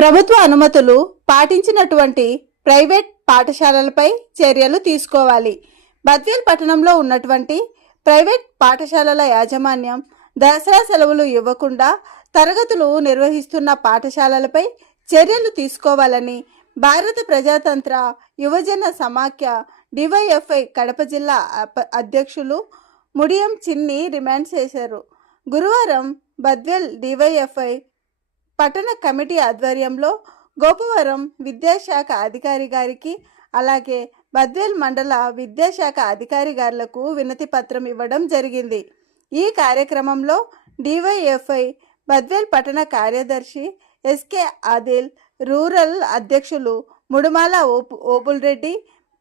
ప్రభుత్వ అనుమతులు పాటించినటువంటి ప్రైవేట్ పాఠశాలలపై చర్యలు తీసుకోవాలి. బద్వేల్ పట్టణంలో ఉన్నటువంటి ప్రైవేట్ పాఠశాలల యాజమాన్యం దసరా సెలవులు ఇవ్వకుండా తరగతులు నిర్వహిస్తున్న పాఠశాలలపై చర్యలు తీసుకోవాలని భారత ప్రజాతంత్ర యువజన సమాఖ్య డివైఎఫ్ఐ కడప జిల్లా అధ్యక్షులు ముడియం చిన్ని రిమాండ్ చేశారు. గురువారం బద్వేల్ డివైఎఫ్ఐ పట్టణ కమిటీ ఆధ్వర్యంలో గోపవరం విద్యాశాఖ అధికారి గారికి అలాగే బద్వేల్ మండల విద్యాశాఖ అధికారి గారులకు వినతి పత్రం ఇవ్వడం జరిగింది. ఈ కార్యక్రమంలో డివైఎఫ్ఐ బద్వేల్ పట్టణ కార్యదర్శి ఎస్కే ఆదిల్ రూరల్ అధ్యక్షులు ముడుమాల ఓపు ఓపుల్ రెడ్డి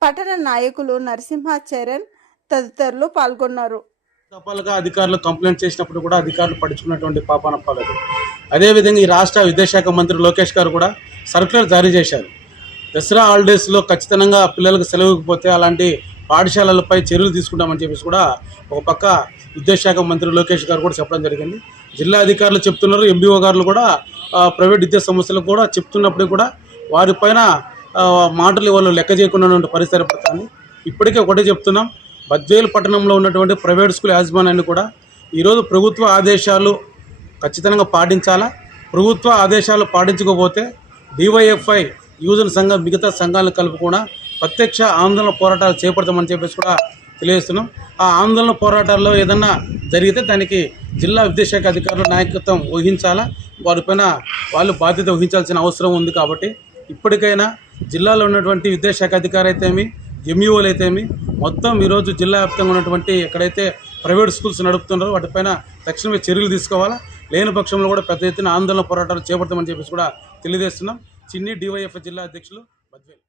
పట్టణ నాయకులు నరసింహ చరణ్ తదితరులు పాల్గొన్నారు. అధికారులు కంప్లైంట్ చేసినప్పుడు కూడా అధికారులు పడుచుకున్నటువంటి పాపాన పాలేదు అదేవిధంగా ఈ రాష్ట్ర విద్యాశాఖ మంత్రి లోకేష్ గారు కూడా సర్క్యులర్ జారీ చేశారు. దసరా హాలిడేస్లో ఖచ్చితంగా పిల్లలకు సెలవుకపోతే అలాంటి పాఠశాలలపై చర్యలు తీసుకుంటామని చెప్పేసి కూడా ఒక పక్క విద్యాశాఖ మంత్రి లోకేష్ గారు కూడా చెప్పడం జరిగింది. జిల్లా అధికారులు చెప్తున్నారు ఎంబీఓ గారు కూడా ప్రైవేట్ విద్యా సంస్థలకు కూడా చెప్తున్నప్పుడు కూడా వారిపైన మాటలు వాళ్ళు లెక్క చేయకుండా పరిస్థితి పడుతుంది ఇప్పటికే ఒకటే చెప్తున్నాం బద్వేలు పట్టణంలో ఉన్నటువంటి ప్రైవేట్ స్కూల్ యాజమాన్యాన్ని కూడా ఈరోజు ప్రభుత్వ ఆదేశాలు ఖచ్చితంగా పాటించాలా? ప్రభుత్వ ఆదేశాలు పాటించకపోతే డివైఎఫ్ఐ యువజన సంఘం మిగతా సంఘాలను కలుపుకుండా ప్రత్యక్ష ఆందోళన పోరాటాలు చేపడతామని చెప్పేసి కూడా తెలియజేస్తున్నాం. ఆ ఆందోళన పోరాటాల్లో ఏదన్నా జరిగితే దానికి జిల్లా విద్యాశాఖ అధికారుల నాయకత్వం వహించాలా? వారిపైన వాళ్ళు బాధ్యత వహించాల్సిన అవసరం ఉంది కాబట్టి ఇప్పటికైనా జిల్లాలో ఉన్నటువంటి విద్యాశాఖ అధికారి అయితేమి ఎంఈఓలు అయితేమి మొత్తం ఈరోజు జిల్లా వ్యాప్తంగా ఉన్నటువంటి ఎక్కడైతే ప్రైవేట్ స్కూల్స్ నడుపుతున్నారు. వాటిపైన తక్షణమే చర్యలు తీసుకోవాలా? లేని పక్షంలో కూడా పెద్ద ఎత్తున ఆందోళన పోరాటాలు చేపడతామని చెప్పేసి కూడా తెలియజేస్తున్నాం. చిన్ని డివైఎఫ్ జిల్లా అధ్యక్షులు బద్వేలు.